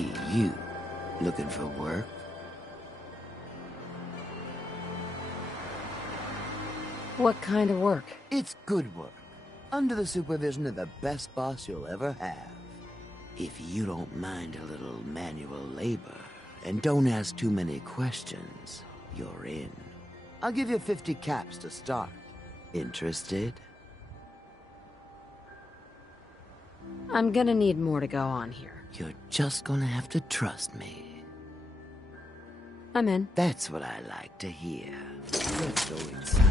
Hey, you. Looking for work? What kind of work? It's good work. Under the supervision of the best boss you'll ever have. If you don't mind a little manual labor, and don't ask too many questions, you're in. I'll give you 50 caps to start. Interested? I'm gonna need more to go on here. You're just gonna have to trust me. I'm in. That's what I like to hear. Let's go inside.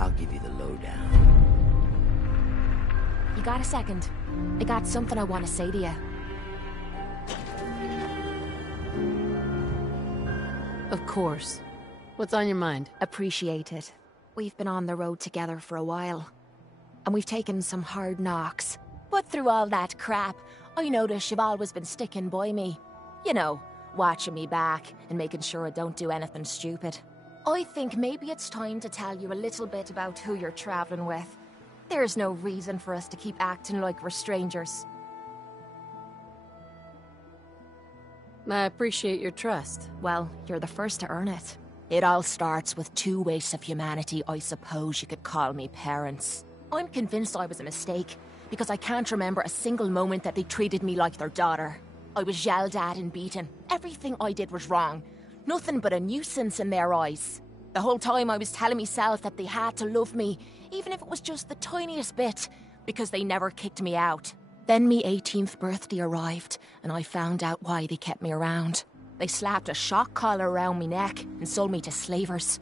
I'll give you the lowdown. You got a second? I got something I want to say to you. Of course. What's on your mind? Appreciate it. We've been on the road together for a while, and we've taken some hard knocks. But through all that crap, I notice you've always been sticking by me. You know, watching me back and making sure I don't do anything stupid. I think maybe it's time to tell you a little bit about who you're traveling with. There's no reason for us to keep acting like we're strangers. I appreciate your trust. Well, you're the first to earn it. It all starts with two wastes of humanity I suppose you could call me parents. I'm convinced I was a mistake, because I can't remember a single moment that they treated me like their daughter. I was yelled at and beaten. Everything I did was wrong. Nothing but a nuisance in their eyes. The whole time I was telling myself that they had to love me, even if it was just the tiniest bit, because they never kicked me out. Then me 18th birthday arrived, and I found out why they kept me around. They slapped a shock collar around me neck and sold me to slavers.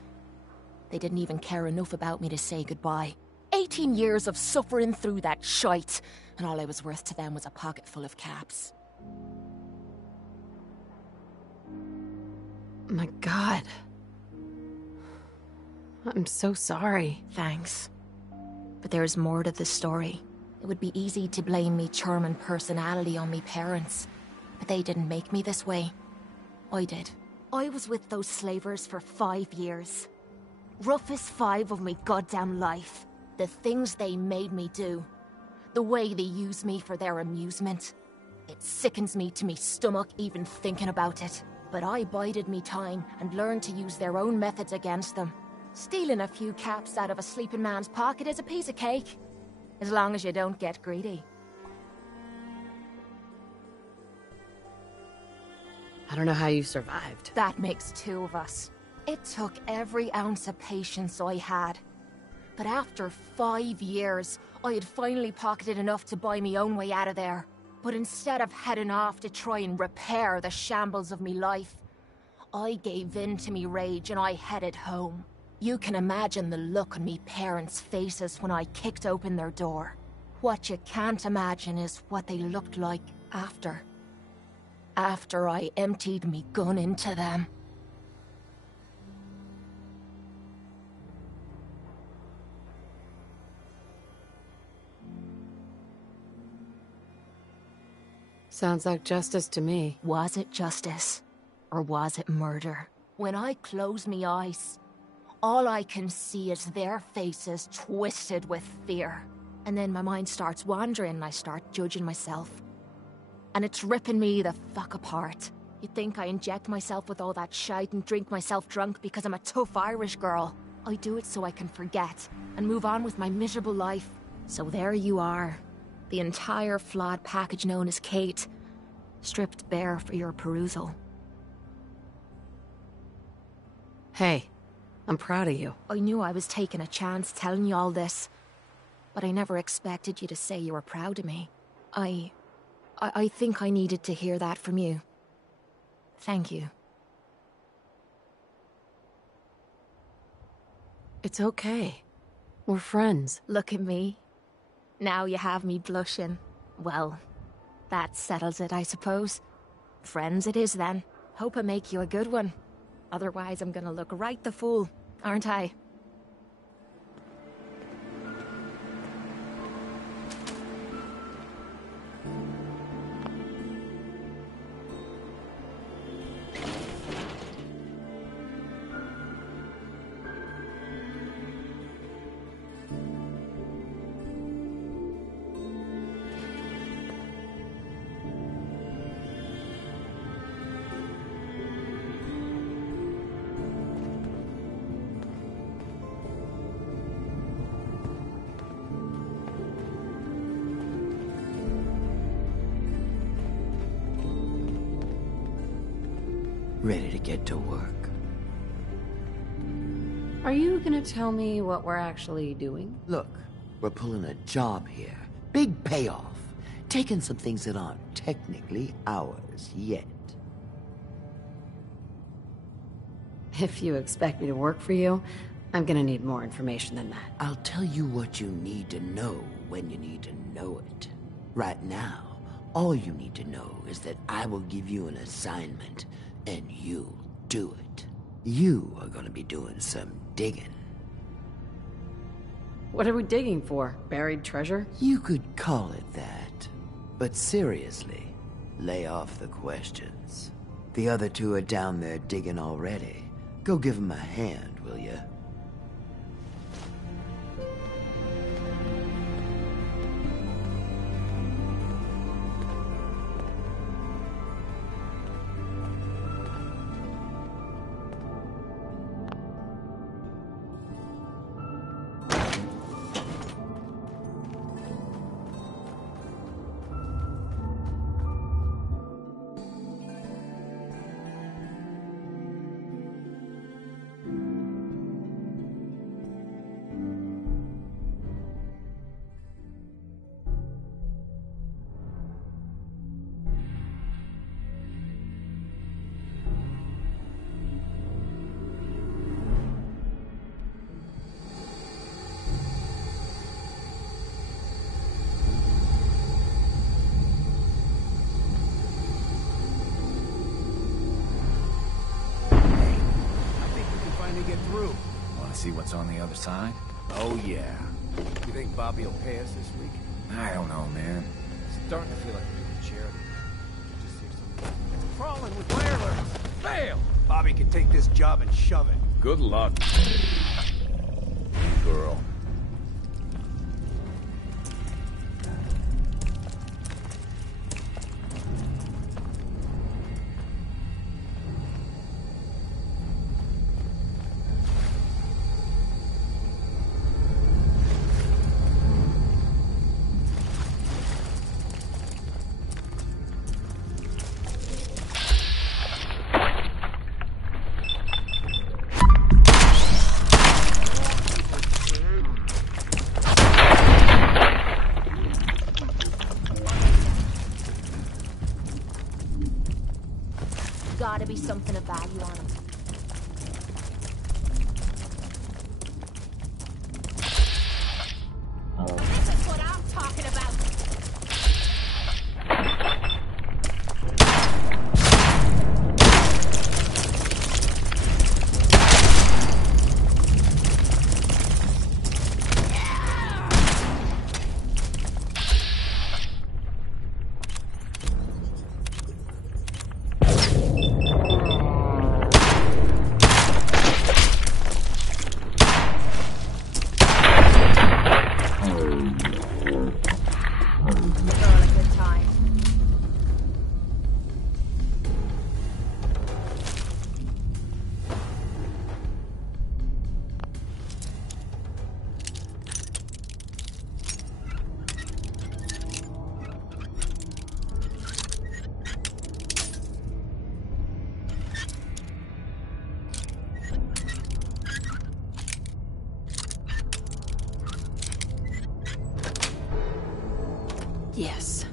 They didn't even care enough about me to say goodbye. 18 years of suffering through that shite, and all I was worth to them was a pocket full of caps. My God. I'm so sorry. Thanks. But there's more to the story. It would be easy to blame me charming personality on me parents, but they didn't make me this way. I did. I was with those slavers for 5 years. Roughest 5 of me goddamn life. The things they made me do. The way they used me for their amusement. It sickens me to me stomach even thinking about it. But I bided me time and learned to use their own methods against them. Stealing a few caps out of a sleeping man's pocket is a piece of cake. As long as you don't get greedy. I don't know how you survived. That makes 2 of us. It took every ounce of patience I had. But after 5 years, I had finally pocketed enough to buy me own way out of there. But instead of heading off to try and repair the shambles of me life, I gave in to me rage and I headed home. You can imagine the look on me parents' faces when I kicked open their door. What you can't imagine is what they looked like after. After I emptied me gun into them. Sounds like justice to me. Was it justice? Or was it murder? When I close me eyes, all I can see is their faces twisted with fear. And then my mind starts wandering and I start judging myself. And it's ripping me the fuck apart. You'd think I inject myself with all that shite and drink myself drunk because I'm a tough Irish girl. I do it so I can forget and move on with my miserable life. So there you are. The entire flawed package known as Kate. Stripped bare for your perusal. Hey, I'm proud of you. I knew I was taking a chance telling you all this. But I never expected you to say you were proud of me. I think I needed to hear that from you. Thank you. It's okay. We're friends. Look at me. Now you have me blushing. Well, that settles it, I suppose. Friends it is then. Hope I make you a good one. Otherwise I'm gonna look right the fool, aren't I? ready to get to work. Are you gonna tell me what we're actually doing? Look, we're pulling a job here. Big payoff. Taking some things that aren't technically ours yet. If you expect me to work for you, I'm gonna need more information than that. I'll tell you what you need to know when you need to know it. Right now, all you need to know is that I will give you an assignment, and you'll do it. You are gonna be doing some digging. What are we digging for? Buried treasure? You could call it that. But seriously, lay off the questions. The other two are down there digging already. Go give them a hand, will ya? Get through. Want to see what's on the other side? Oh, yeah. You think Bobby will pay us this week? I don't know, man. Starting to feel like we're doing charity. Just hear something. It's crawling with wireless. Fail! Bobby can take this job and shove it. Good luck, girl. Gotta be something of value on it. This is what I'm talking about! Yes.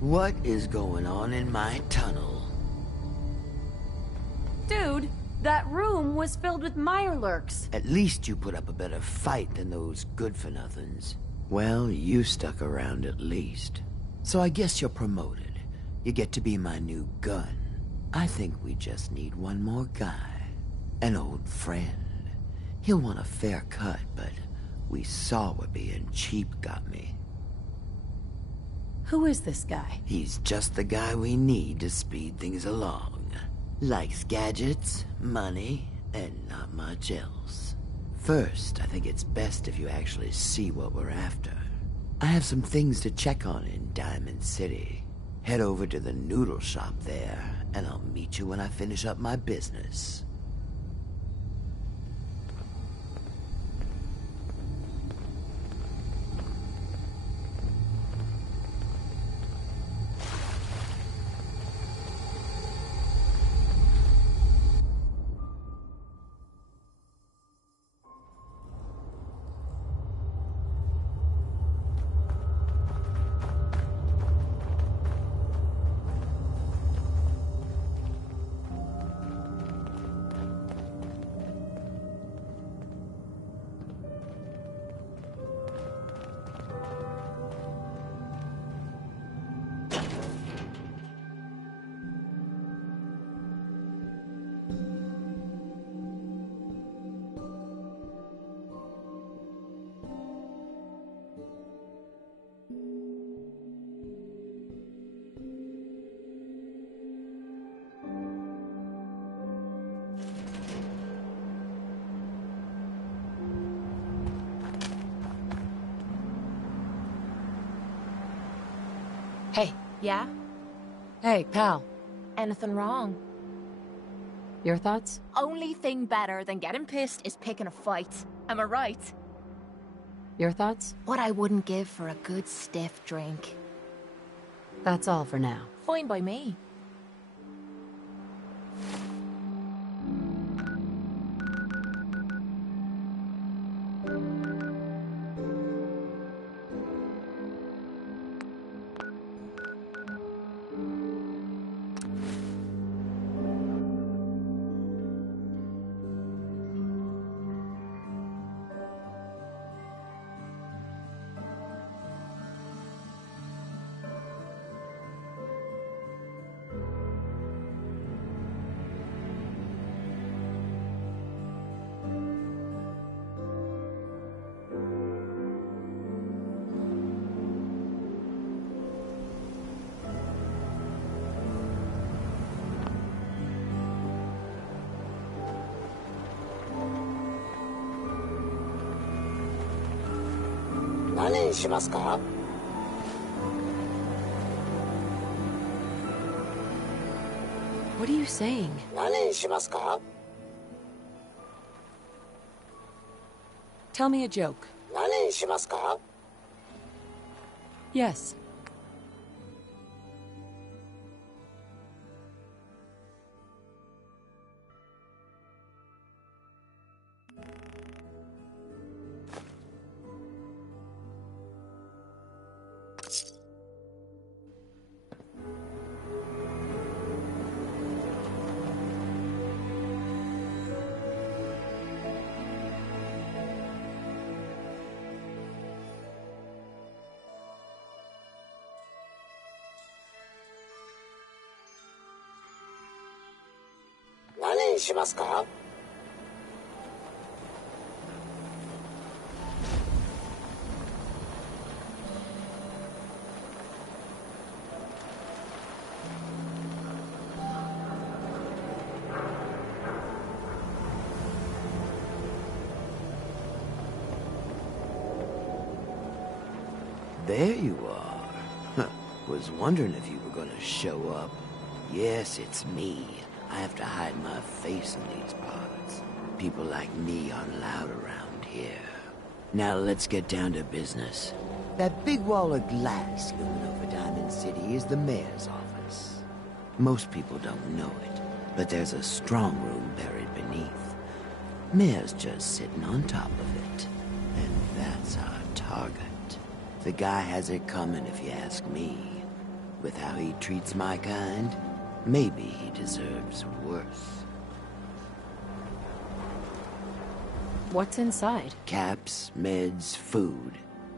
What is going on in my tunnel? Dude, that room was filled with mirelurks. At least you put up a better fight than those good-for-nothings. Well, you stuck around at least. So I guess you're promoted. You get to be my new gun. I think we just need one more guy. An old friend. He'll want a fair cut, but we saw what being cheap got me. Who is this guy? He's just the guy we need to speed things along. Likes gadgets, money, and not much else. First, I think it's best if you actually see what we're after. I have some things to check on in Diamond City. Head over to the noodle shop there, and I'll meet you when I finish up my business. Hey. Yeah? Hey, pal. Anything wrong? Your thoughts? Only thing better than getting pissed is picking a fight. Am I right? Your thoughts? What I wouldn't give for a good stiff drink. That's all for now. Fine by me. What are you saying? Tell me a joke. Yes. There you are. Huh. Was wondering if you were gonna show up. Yes, it's me. I have to hide my face in these parts. People like me aren't allowed around here. Now let's get down to business. That big wall of glass looming over Diamond City is the mayor's office. Most people don't know it, but there's a strong room buried beneath. Mayor's just sitting on top of it. And that's our target. The guy has it coming if you ask me. With how he treats my kind, maybe he deserves worse. What's inside? Caps, meds, food.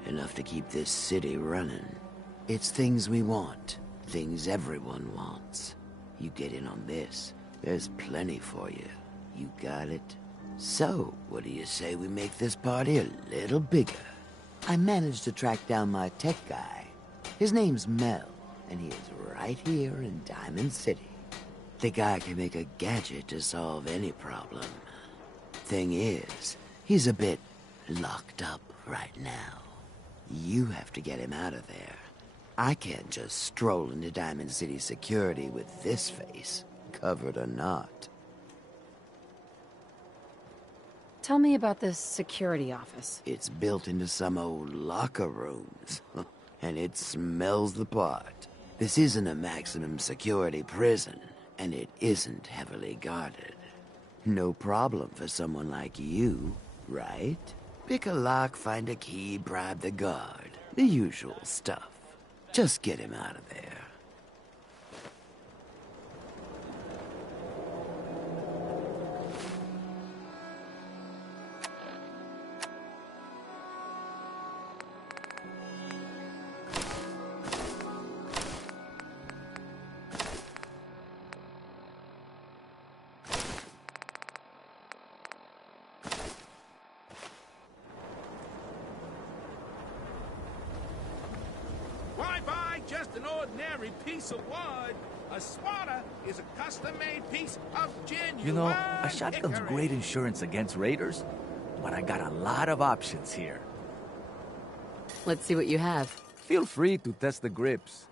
Enough to keep this city running. It's things we want. Things everyone wants. You get in on this, there's plenty for you. You got it? So, what do you say we make this party a little bigger? I managed to track down my tech guy. His name's Mel, and he is right here in Diamond City. The guy can make a gadget to solve any problem. Thing is, he's a bit locked up right now. You have to get him out of there. I can't just stroll into Diamond City security with this face, covered or not. Tell me about this security office. It's built into some old locker rooms, and it smells the part. This isn't a maximum security prison, and it isn't heavily guarded. No problem for someone like you, right? Pick a lock, find a key, bribe the guard. The usual stuff. Just get him out of there. Why buy just an ordinary piece of wood? A swatter is a custom-made piece of genuine You know, a shotgun's hickory. great insurance against raiders, but I got a lot of options here. Let's see what you have. Feel free to test the grips.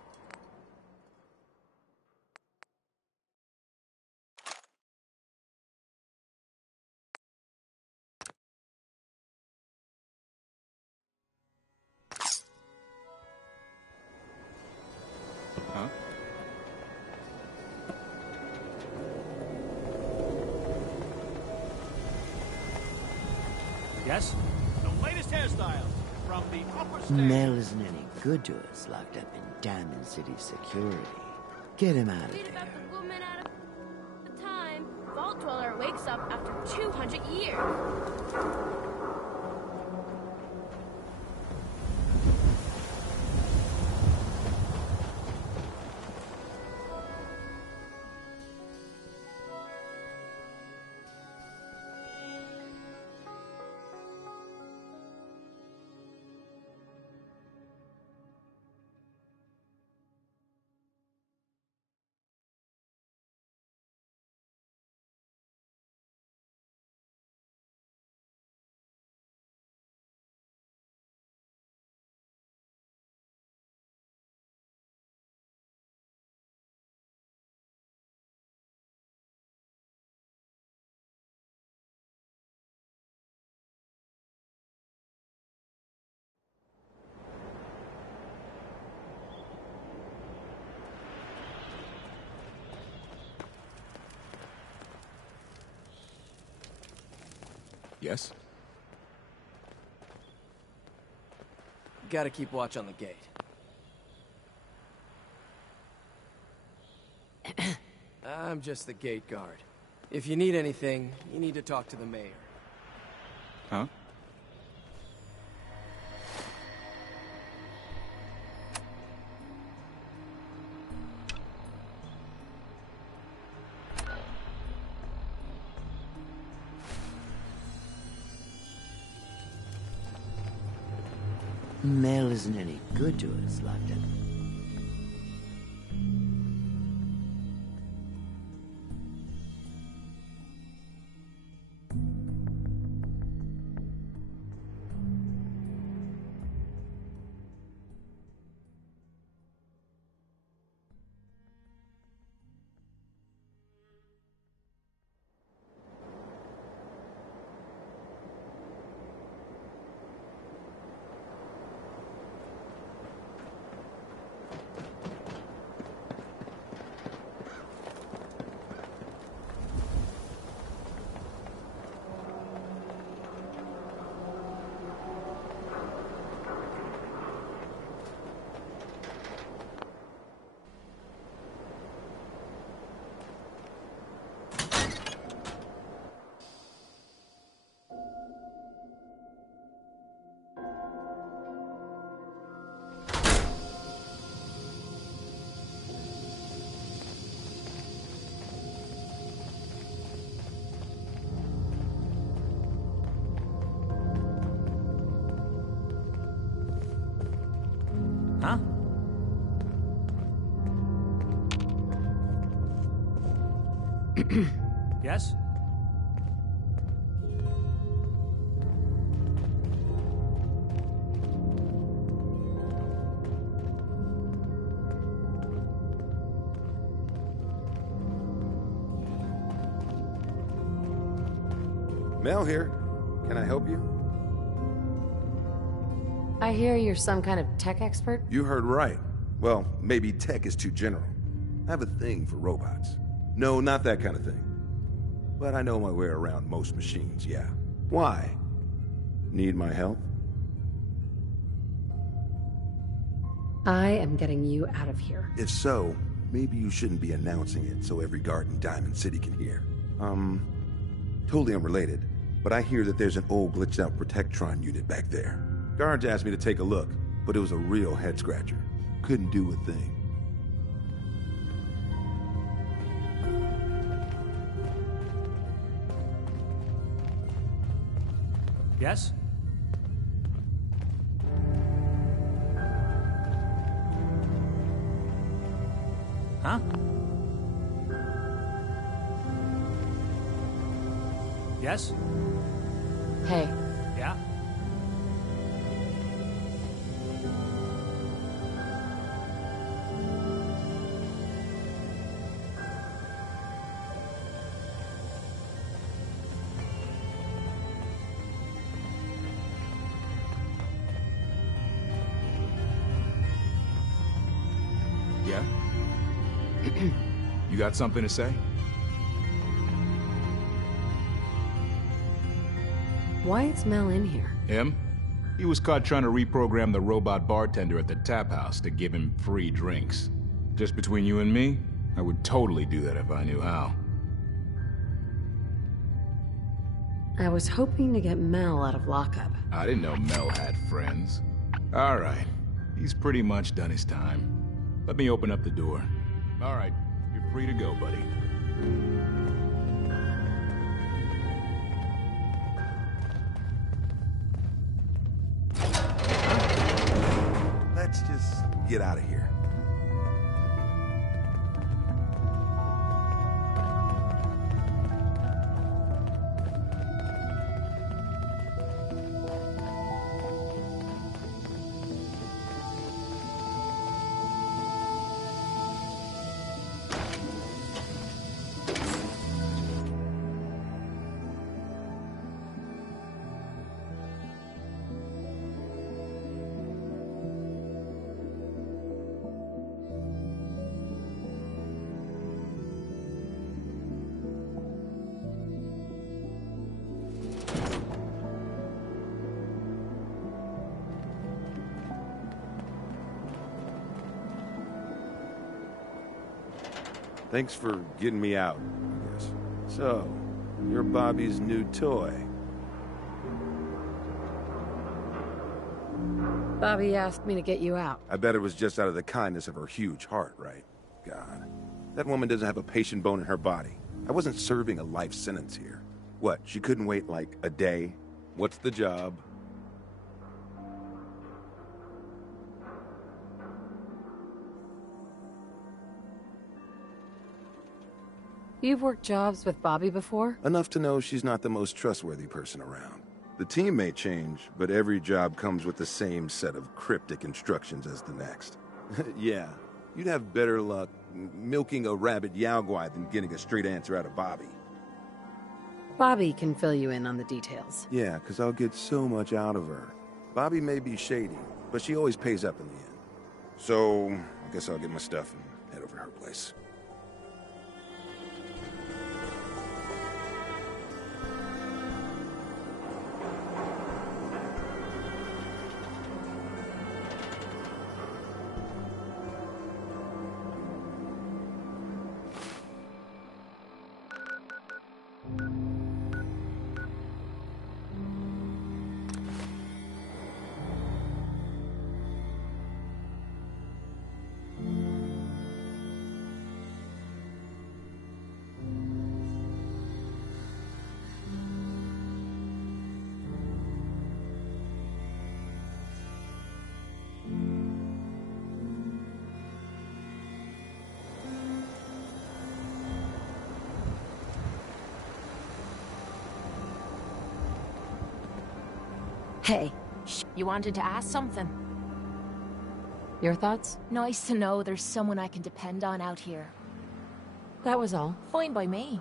Huh? Yes? The latest hairstyle from the upper stairs. Mel isn't any good to us locked up in Diamond City security. Get him out of Read about there. the woman out of the time. Vault Dweller wakes up after 200 years. Yes? Gotta keep watch on the gate. I'm just the gate guard. If you need anything, you need to talk to the mayor. Huh? Mel isn't any good to us locked up. Huh? Yes? Mel here. Can I help you? I hear you're some kind of tech expert? You heard right. Well, maybe tech is too general. I have a thing for robots. No, not that kind of thing. But I know my way around most machines, yeah. Why? Need my help? I am getting you out of here. If so, maybe you shouldn't be announcing it so every guard in Diamond City can hear. Totally unrelated, but I hear that there's an old glitched out Protectron unit back there. Guards asked me to take a look, but it was a real head-scratcher. Couldn't do a thing. Yes? Huh? Yes? Hey, Yeah? Yeah? You got something to say? why is Mel in here? Him? He was caught trying to reprogram the robot bartender at the tap house to give him free drinks. Just between you and me, I would totally do that if I knew how. I was hoping to get Mel out of lockup. I didn't know Mel had friends. All right. He's pretty much done his time. Let me open up the door. All right. You're free to go, buddy. Let's just get out of here. Thanks for getting me out, I guess. So, you're Bobby's new toy. Bobby asked me to get you out. I bet it was just out of the kindness of her huge heart, right? God. That woman doesn't have a patient bone in her body. I wasn't serving a life sentence here. What, she couldn't wait like a day? What's the job? You've worked jobs with Bobby before? Enough to know she's not the most trustworthy person around. The team may change, but every job comes with the same set of cryptic instructions as the next. Yeah, you'd have better luck milking a rabid Yaogwai than getting a straight answer out of Bobby. Bobby can fill you in on the details. Yeah, because I'll get so much out of her. Bobby may be shady, but she always pays up in the end. So, I guess I'll get my stuff and head over to her place. Hey, Shh, you wanted to ask something? your thoughts? Nice to know there's someone I can depend on out here. That was all. Fine by me.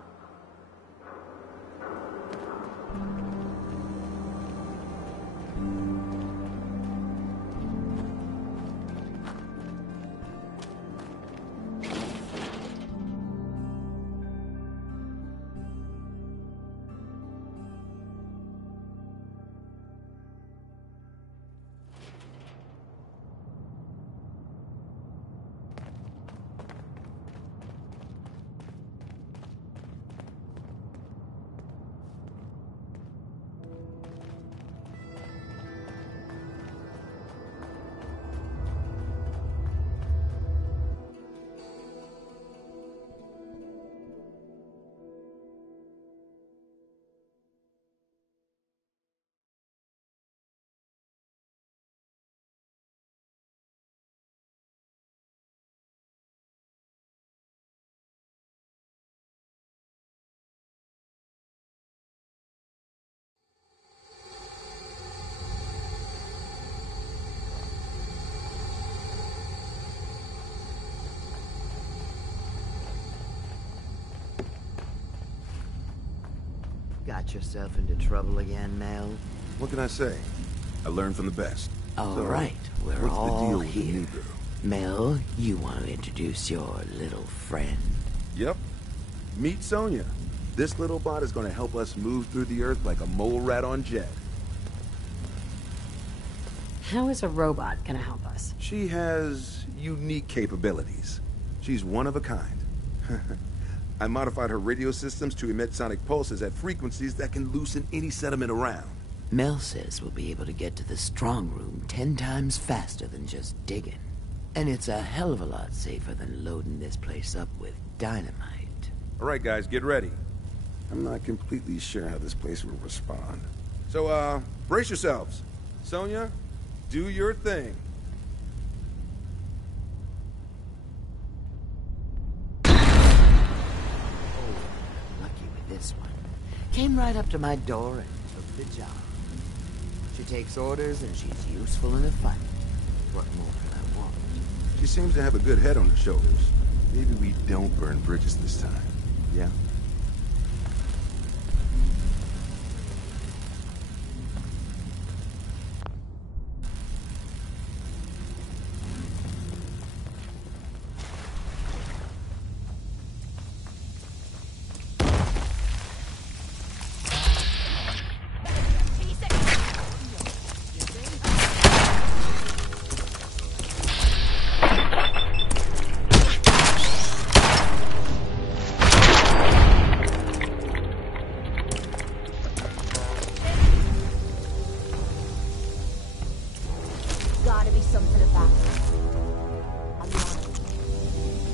Got yourself into trouble again, Mel? What can I say? I learned from the best. All So, right, we're what's all the deal with the here. new girl? Mel, you want to introduce your little friend? Yep. Meet Sonya. This little bot is going to help us move through the Earth like a mole rat on jet. How is a robot gonna help us? She has unique capabilities. She's one of a kind. I modified her radio systems to emit sonic pulses at frequencies that can loosen any sediment around. Mel says we'll be able to get to the strong room 10 times faster than just digging. And it's a hell of a lot safer than loading this place up with dynamite. All right, guys, get ready. I'm not completely sure how this place will respond. So, brace yourselves. Sonya, do your thing. Lucky with this one. Came right up to my door and took the job. She takes orders and she's useful in a fight. What more could I want? She seems to have a good head on her shoulders. Maybe we don't burn bridges this time. Yeah? Gotta be something about it. I'll be honest.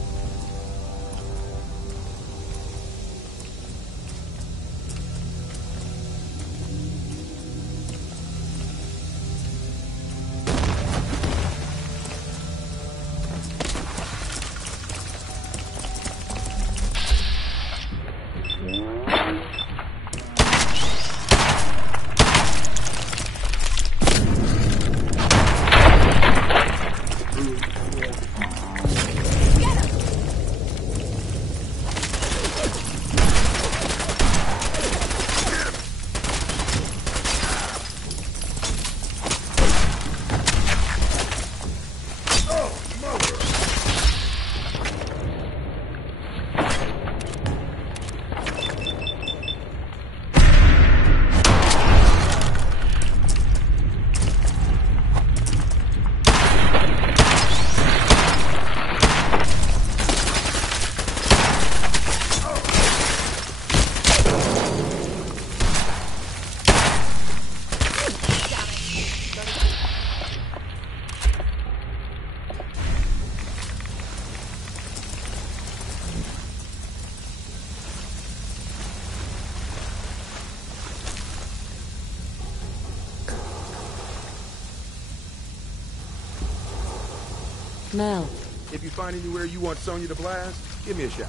Mel, If you find anywhere you want Sonya to blast, give me a shout.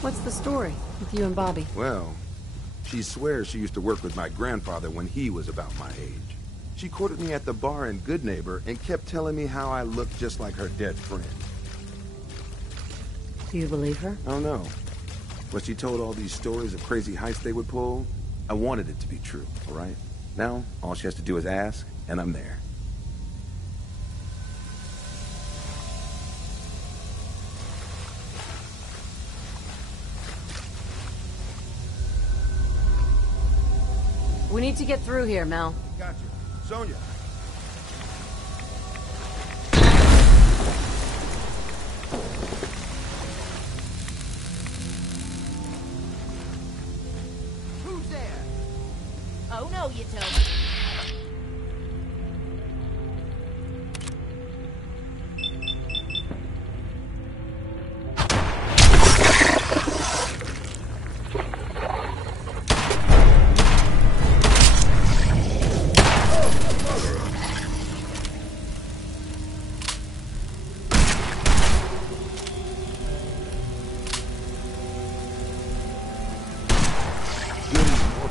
what's the story with you and Bobby? Well, She swears she used to work with my grandfather when he was about my age. She courted me at the bar in Good Neighbor and kept telling me how I looked just like her dead friend. Do you believe her? I don't know. When she told all these stories of crazy heists they would pull, I wanted it to be true, all right? Now, all she has to do is ask, and I'm there. We need to get through here, Mel. Gotcha. Sonya. Who's there? Oh no, you don't.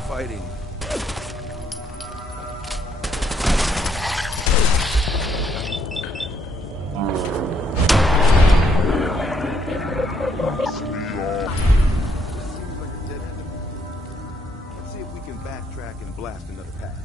Fighting. Let's see if we can backtrack and blast another path.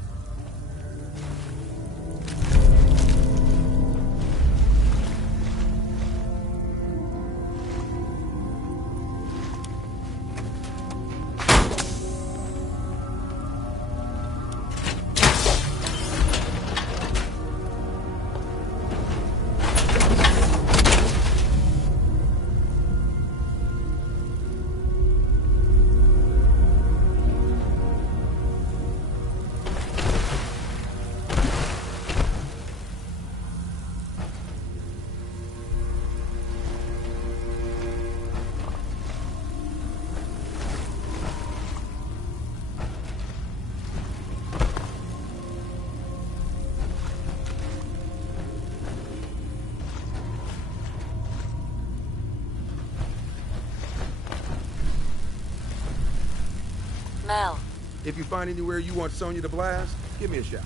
Mel. If you find anywhere you want Sonya to blast, give me a shout.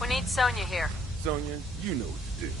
We need Sonya here. Sonya, you know what to do.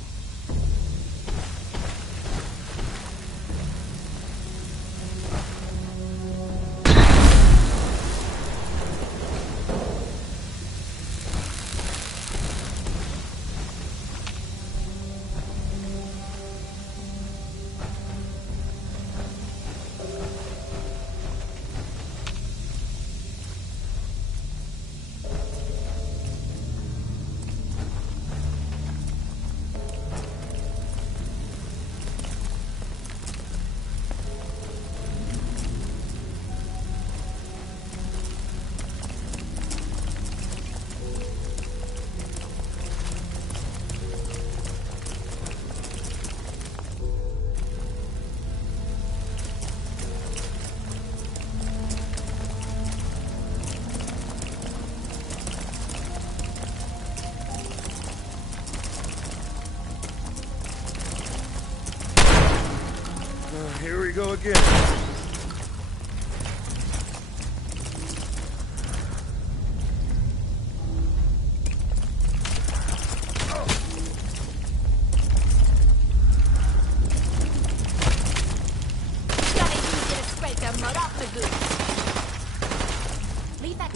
Here we go again. Leave that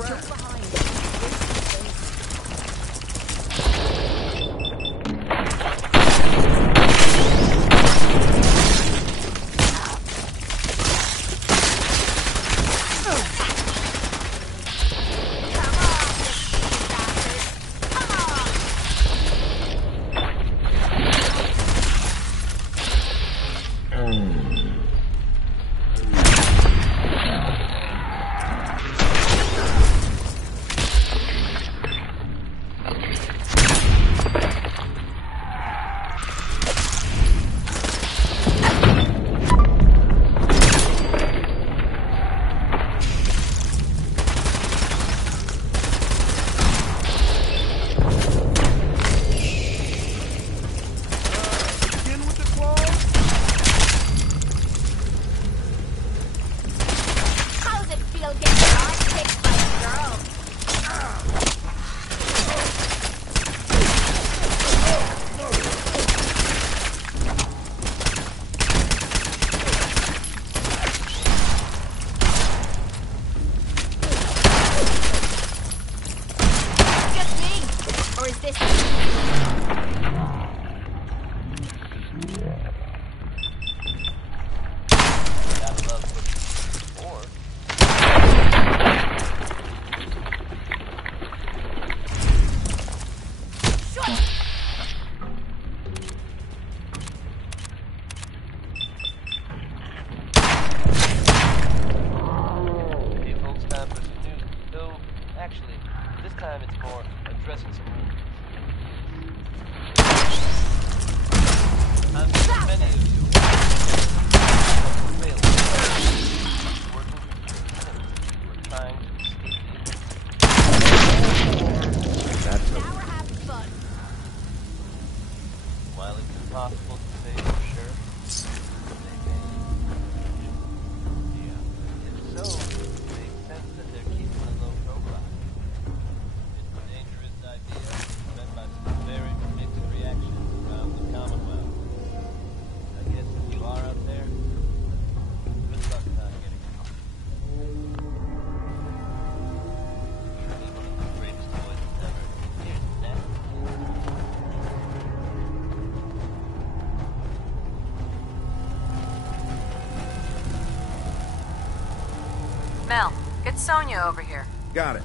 Mel, get Sonia over here. Got it.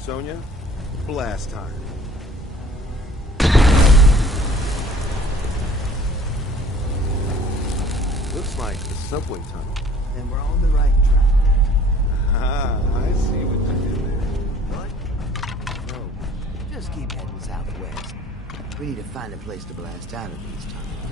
Sonia, blast time. Looks like the subway tunnel. Then we're on the right track. Ah, I see what you did there. What? No. Just keep heading southwest. We need to find a place to blast out of these tunnels.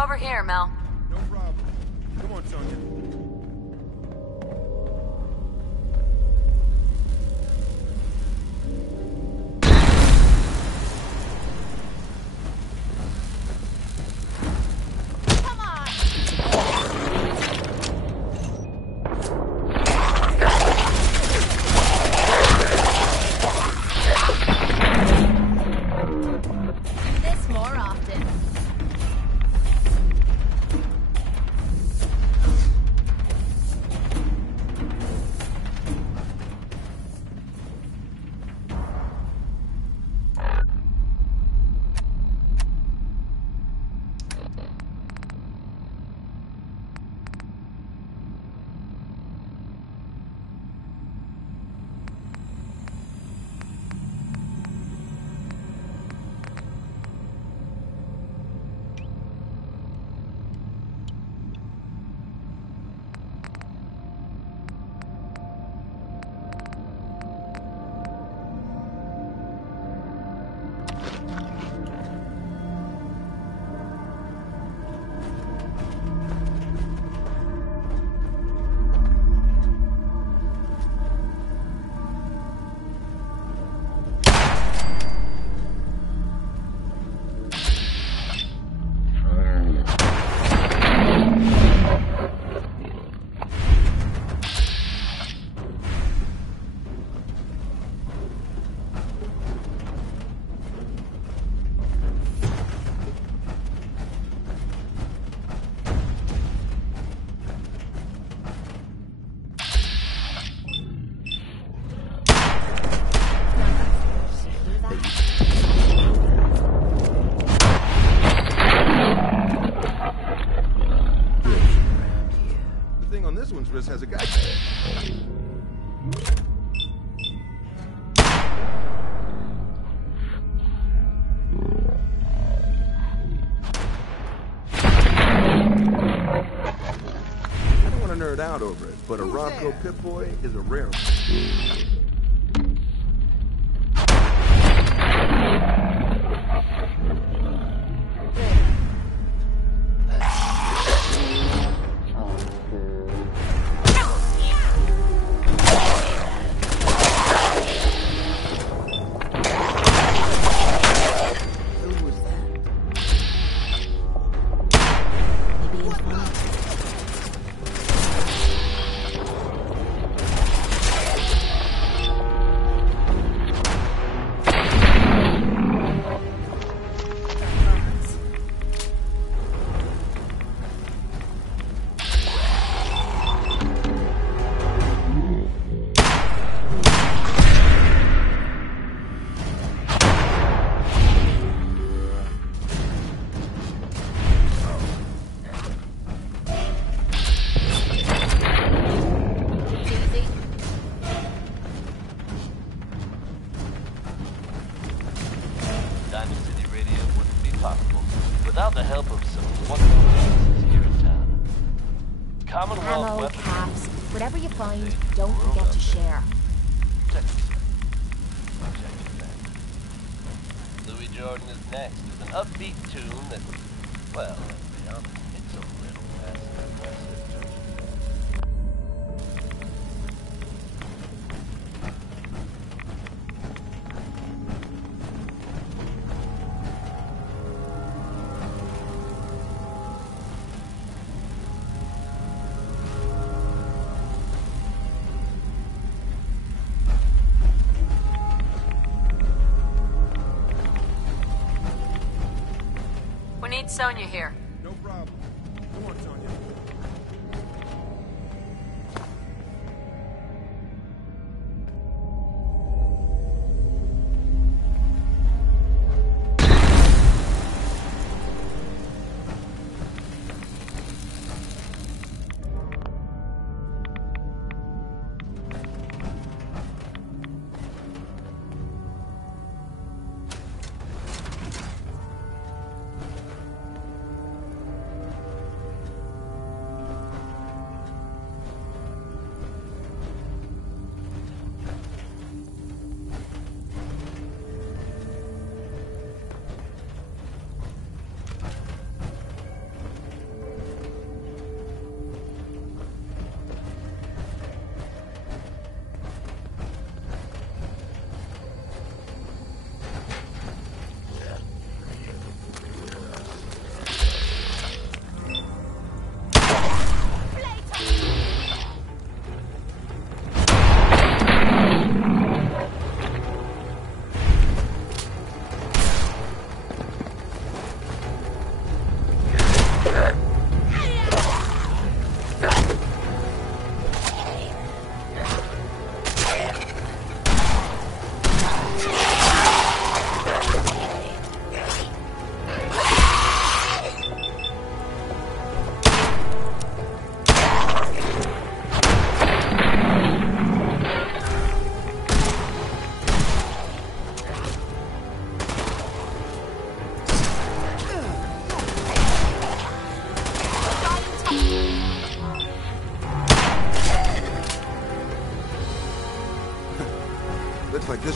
Over here, Mel. No problem. Come on, Sonia. This more often. This one's wrist has a guy. I don't want to nerd out over it, but a Robco Pip-Boy is a rare one. Without the help of some wonderful places here in town. Commonwealth Ammo, weapons. caps, whatever you find, don't forget to share. Check this out. I'll check your back. Louis Jordan is next with an upbeat tune that, well, let's be honest, it's a little passive aggressive, don't you think? We need Sonia here. No problem. Come on, Sonia.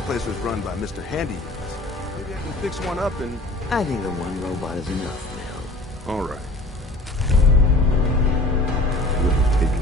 place was run by Mr. Handy. Maybe I can fix one up and... I think the one robot is enough, Mel. All right. Would have taken.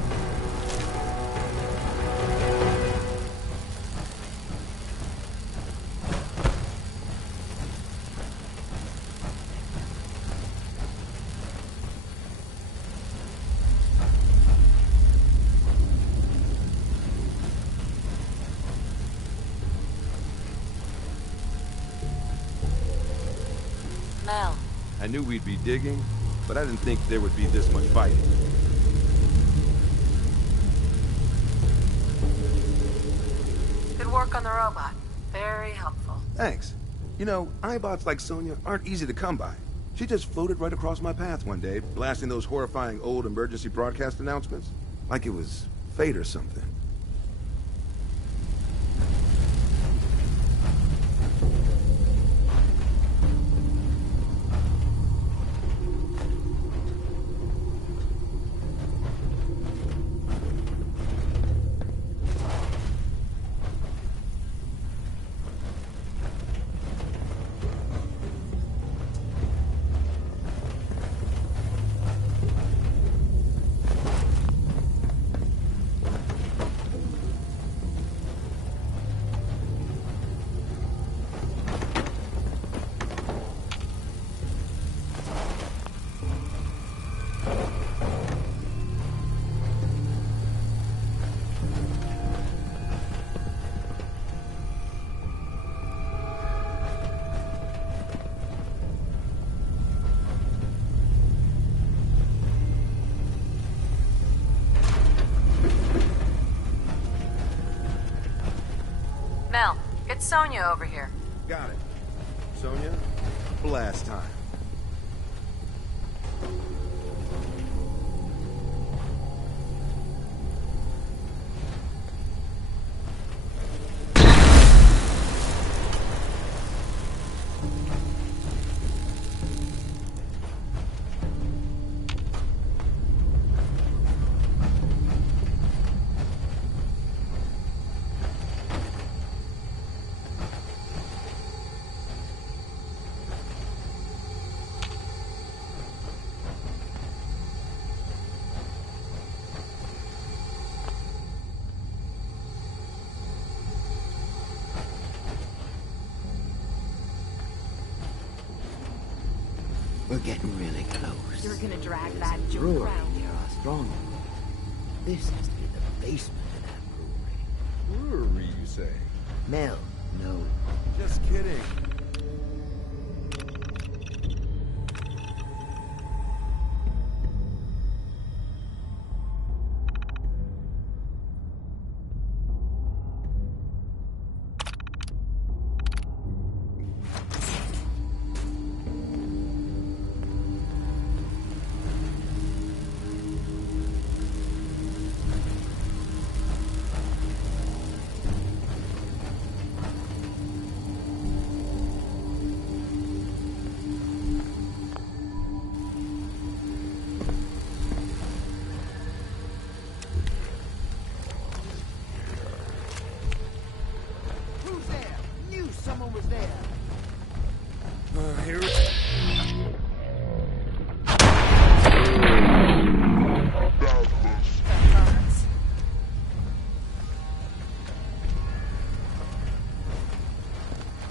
Mel. I knew we'd be digging, but I didn't think there would be this much fighting. Good work on the robot. Very helpful. Thanks. You know, iBots like Sonya aren't easy to come by. She just floated right across my path one day, blasting those horrifying old emergency broadcast announcements. Like it was fate or something. Mel, get Sonya over here. Got it. Sonya, blast time. We're getting really close. You're gonna drag that junk Brewery around. near our stronghold. This has to be the basement of that brewery. Brewery, you say? Mel, no. Just kidding. Someone was there. Here it is.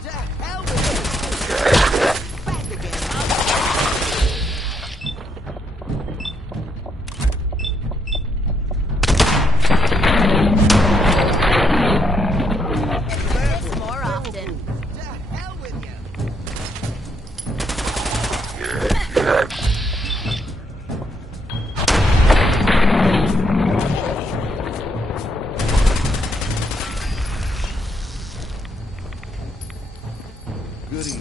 To hell with it! Back again, This more often. To hell with you! Goody.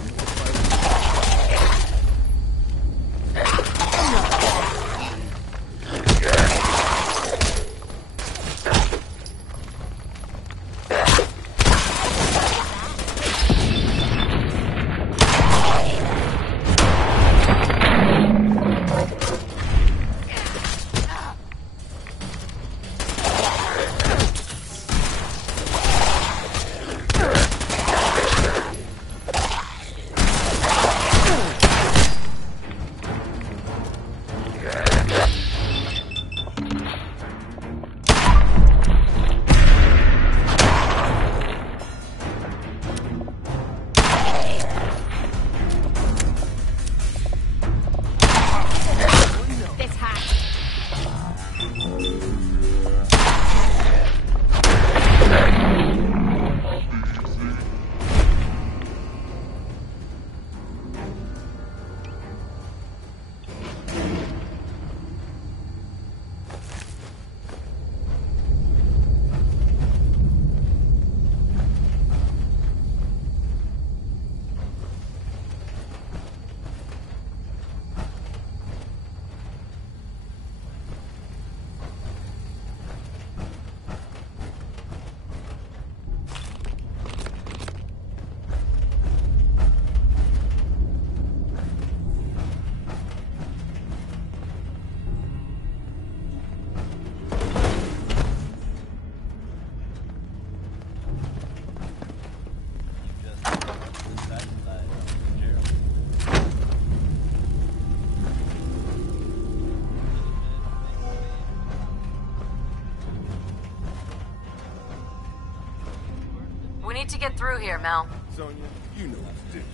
need to get through here, Mel. Sonya, you know what to do.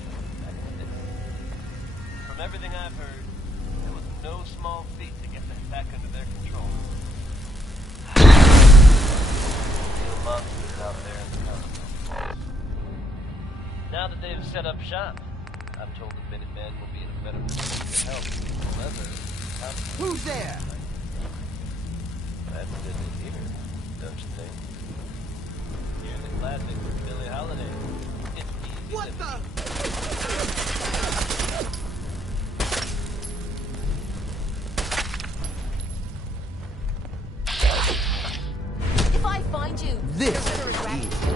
From everything I've heard, it was no small feat to get them back under their control. Real monsters out there in the cosmos. Now that they've set up shop, I'm told the Minutemen will be in a better position to help whoever comes. Who's there? That's good to hear, don't you think? Hear the classic from Billie Holiday. It's easy What to the? If I find you, This you're is gonna regret easy.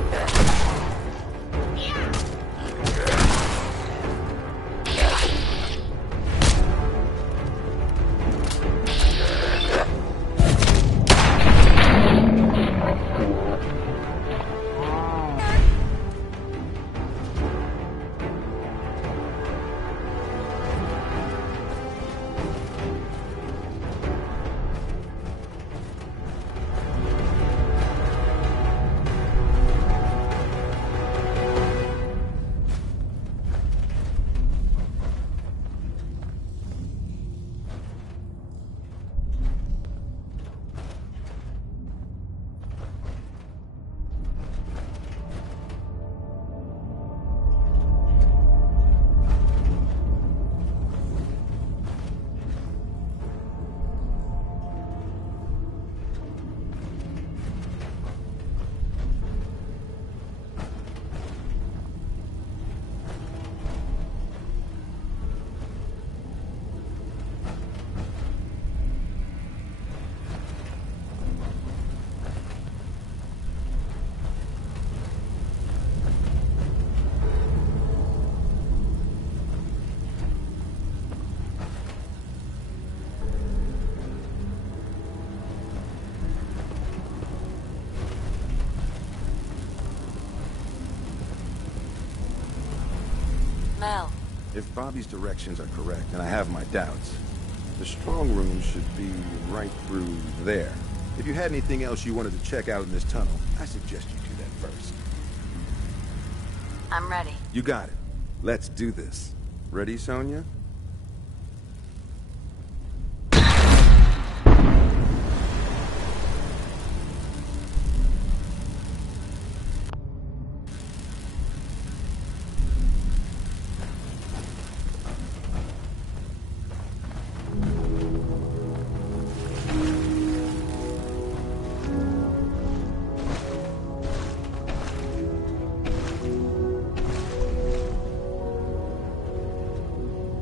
Mel. If Bobby's directions are correct, and I have my doubts, the strong room should be right through there. If you had anything else you wanted to check out in this tunnel, I suggest you do that first. I'm ready. You got it. Let's do this. Ready, Sonya?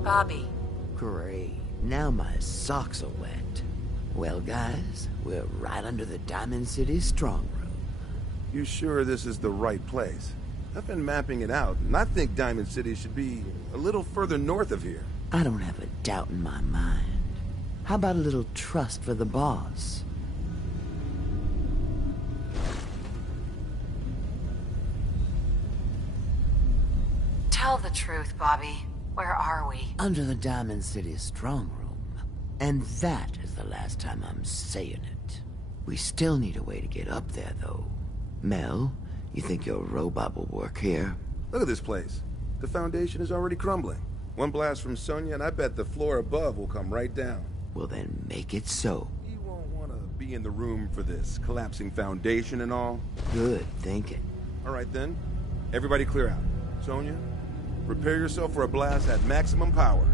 Bobby. Great. Now my socks are wet. Well, guys, we're right under the Diamond City strong room. You sure this is the right place? I've been mapping it out, and I think Diamond City should be a little further north of here. I don't have a doubt in my mind. How about a little trust for the boss? Tell the truth, Bobby. Where are we? Under the Diamond City strong room. And that is the last time I'm saying it. We still need a way to get up there, though. Mel, you think your robot will work here? Look at this place. The foundation is already crumbling. One blast from Sonya, and I bet the floor above will come right down. Well, then make it so. You won't want to be in the room for this collapsing foundation and all. Good thinking. All right, then. Everybody clear out. Sonya, prepare yourself for a blast at maximum power.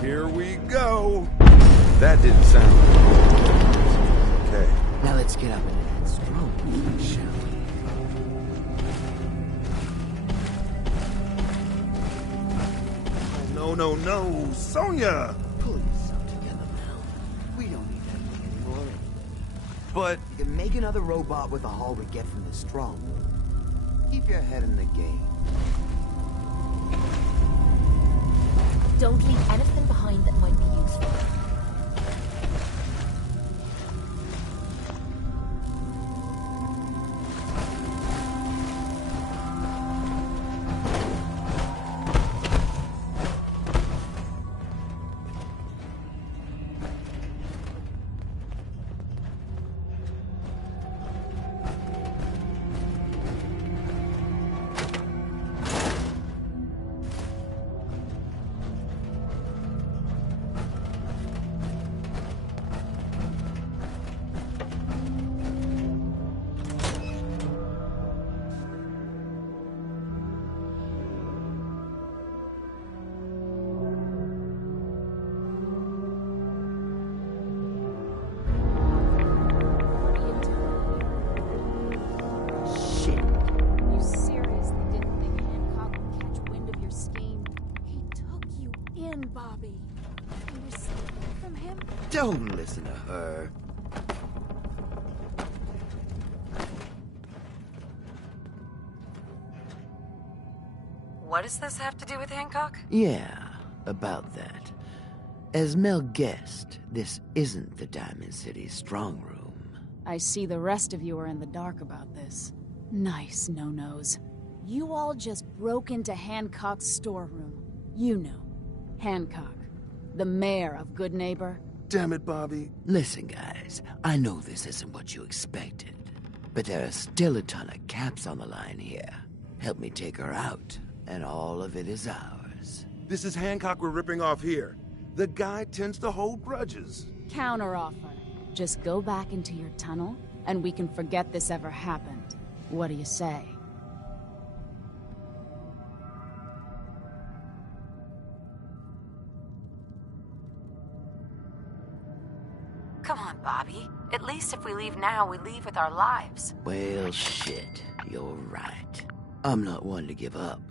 Here we go. That didn't sound good. Okay. Now let's get up into that strong room, shall we? No, Sonya! Pull yourself together, Mel. We don't need that thing anymore. But You can make another robot with the hull we get from the strong room. Keep your head in the game. Don't leave anything behind that might be useful. Don't listen to her. What does this have to do with Hancock? Yeah, about that. As Mel guessed, this isn't the Diamond City's strong room. I see the rest of you are in the dark about this. Nice no-nos. You all just broke into Hancock's storeroom. You know, Hancock, the mayor of Good Neighbor. Damn it, Bobby. Listen, guys, I know this isn't what you expected, but there are still a ton of caps on the line here. Help me take her out, and all of it is ours. This is Hancock we're ripping off here. The guy tends to hold grudges. Counteroffer. Just go back into your tunnel, and we can forget this ever happened. What do you say? Come on, Bobby. At least if we leave now, we leave with our lives. Well, shit, you're right. I'm not one to give up,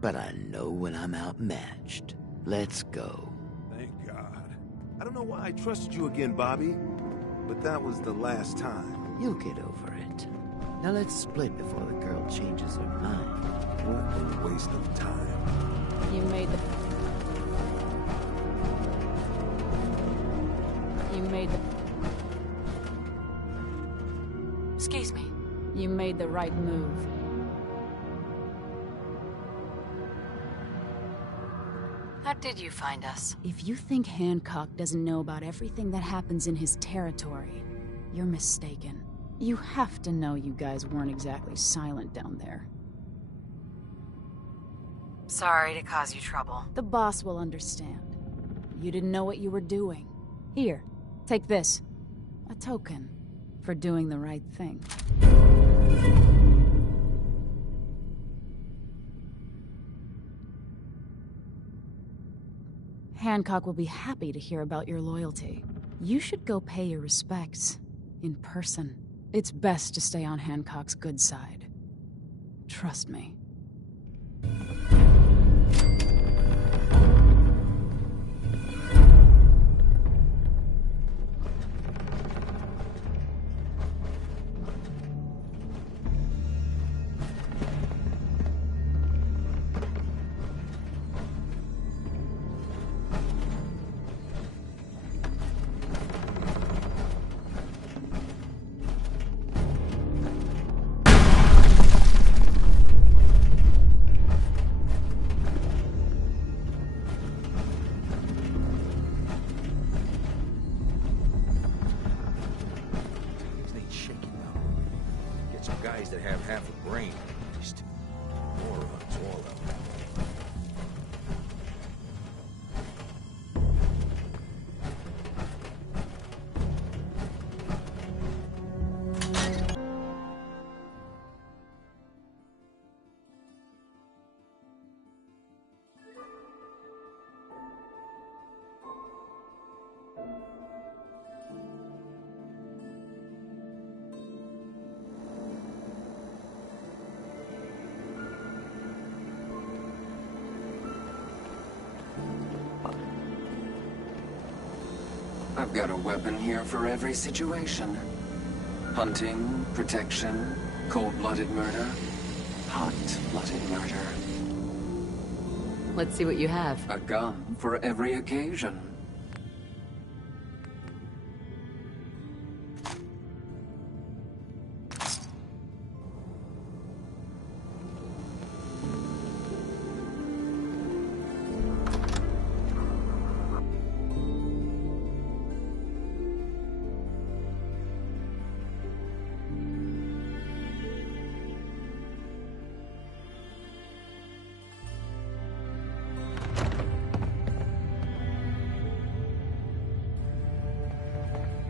but I know when I'm outmatched. Let's go. Thank God. I don't know why I trusted you again, Bobby, but that was the last time. You'll get over it. Now let's split before the girl changes her mind. What a waste of time. You made the... Excuse me. You made the right move. How did you find us? If you think Hancock doesn't know about everything that happens in his territory, you're mistaken. You have to know you guys weren't exactly silent down there. Sorry to cause you trouble. The boss will understand. You didn't know what you were doing. Here, take this. A token for doing the right thing. Hancock will be happy to hear about your loyalty. You should go pay your respects in person. It's best to stay on Hancock's good side. Trust me. Guys that have half a brain, at least. Morons, all of them. I've got a weapon here for every situation. Hunting, protection, cold-blooded murder, hot-blooded murder. Let's see what you have. A gun for every occasion.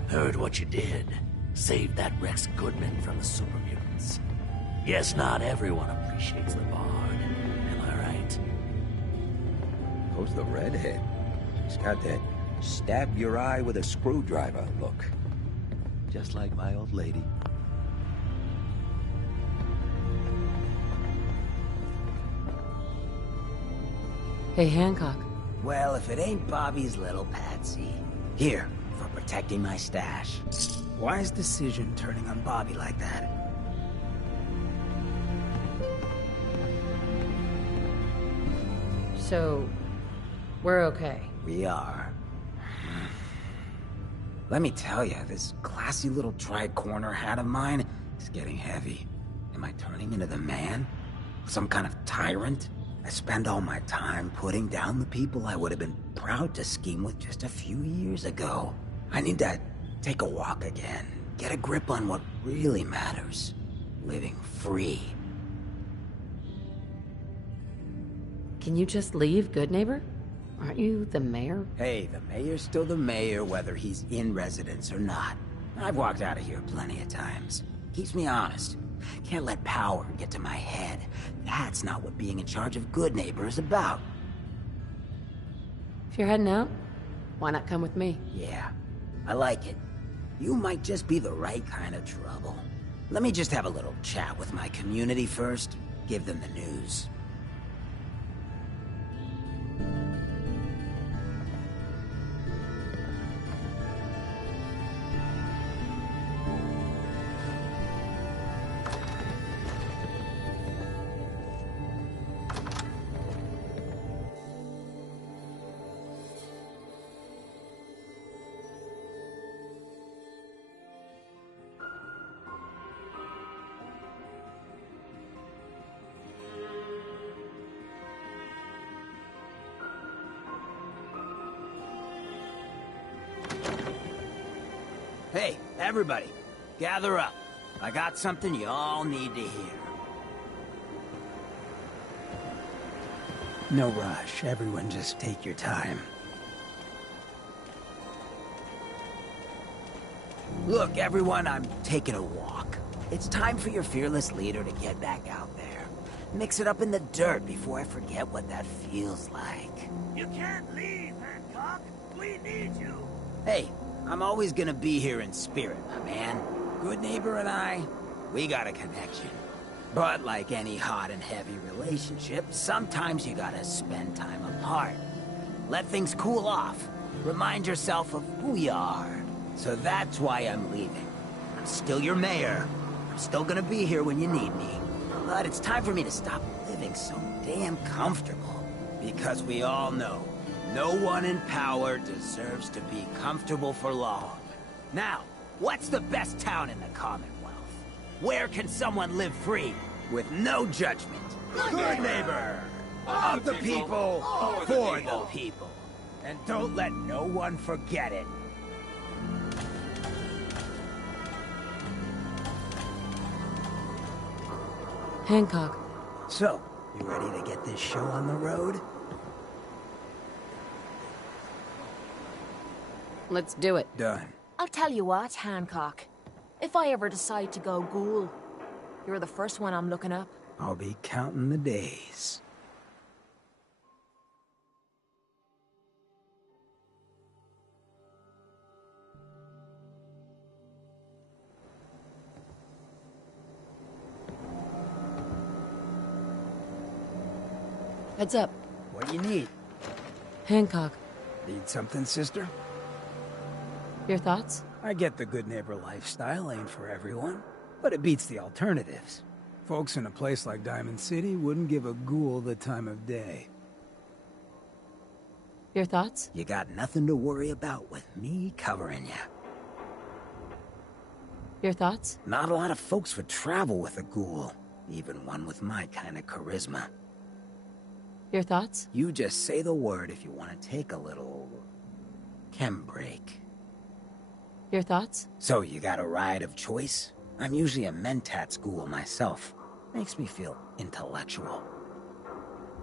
Heard what you did. Saved that Rex Goodman from the super mutants. Guess not everyone appreciates the Bard. Am I right? Who's the redhead? She's got that stab your eye with a screwdriver look. Just like my old lady. Hey, Hancock. Well, if it ain't Bobby's little patsy. Here, for protection. protecting my stash. Wise decision turning on Bobby like that. So, we're okay. We are. Let me tell you, this classy little tri-corner hat of mine is getting heavy. Am I turning into the man? Some kind of tyrant? I spend all my time putting down the people I would have been proud to scheme with just a few years ago. I need to take a walk again, get a grip on what really matters. Living free. Can you just leave, good neighbor? Aren't you the mayor? Hey, the mayor's still the mayor whether he's in residence or not. I've walked out of here plenty of times. Keeps me honest. Can't let power get to my head. That's not what being in charge of Good Neighbor is about. If you're heading out, why not come with me? Yeah, I like it. You might just be the right kind of trouble. Let me just have a little chat with my community first. Give them the news. Hey, everybody, gather up. I got something you all need to hear. No rush, everyone just take your time. Look, everyone, I'm taking a walk. It's time for your fearless leader to get back out there. Mix it up in the dirt before I forget what that feels like. You can't leave, Hancock. We need you. Hey, I'm always gonna be here in spirit, my man. Good Neighbor and I, we got a connection. But like any hot and heavy relationship, sometimes you gotta spend time apart. Let things cool off. Remind yourself of who you are. So that's why I'm leaving. I'm still your mayor. I'm still gonna be here when you need me. But it's time for me to stop living so damn comfortable. Because we all know, no one in power deserves to be comfortable for long. Now, what's the best town in the Commonwealth? Where can someone live free, with no judgment? Good Neighbor! Of the people, for the people. And don't let no one forget it. Hancock. So, you ready to get this show on the road? Let's do it. Done. I'll tell you what, Hancock. If I ever decide to go ghoul, you're the first one I'm looking up. I'll be counting the days. Heads up. What do you need? Hancock. Need something, sister? Your thoughts? I get the Good Neighbor lifestyle ain't for everyone, but it beats the alternatives. Folks in a place like Diamond City wouldn't give a ghoul the time of day. Your thoughts? You got nothing to worry about with me covering you. Your thoughts? Not a lot of folks would travel with a ghoul, even one with my kind of charisma. Your thoughts? You just say the word if you want to take a little chem break. Your thoughts? So you got a ride of choice? I'm usually a mentat ghoul myself. Makes me feel intellectual.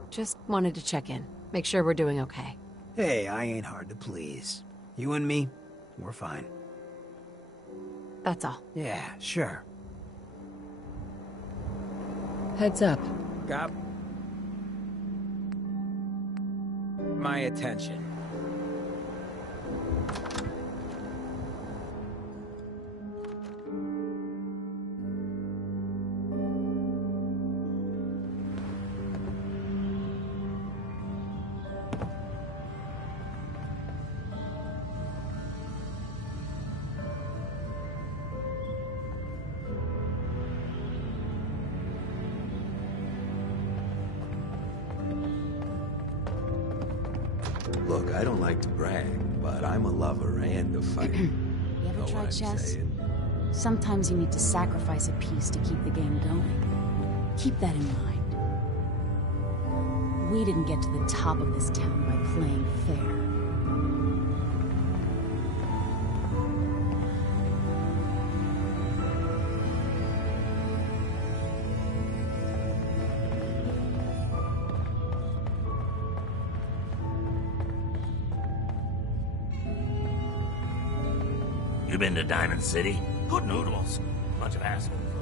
Just wanted to check in. Make sure we're doing okay. Hey, I ain't hard to please. You and me, we're fine. That's all. Yeah, sure. Heads up. Got my attention. Look, I don't like to brag, but I'm a lover and a fighter. You ever tried chess? Sometimes you need to sacrifice a piece to keep the game going. Keep that in mind. We didn't get to the top of this town by playing fair. You been to Diamond City? Good noodles. Bunch of assholes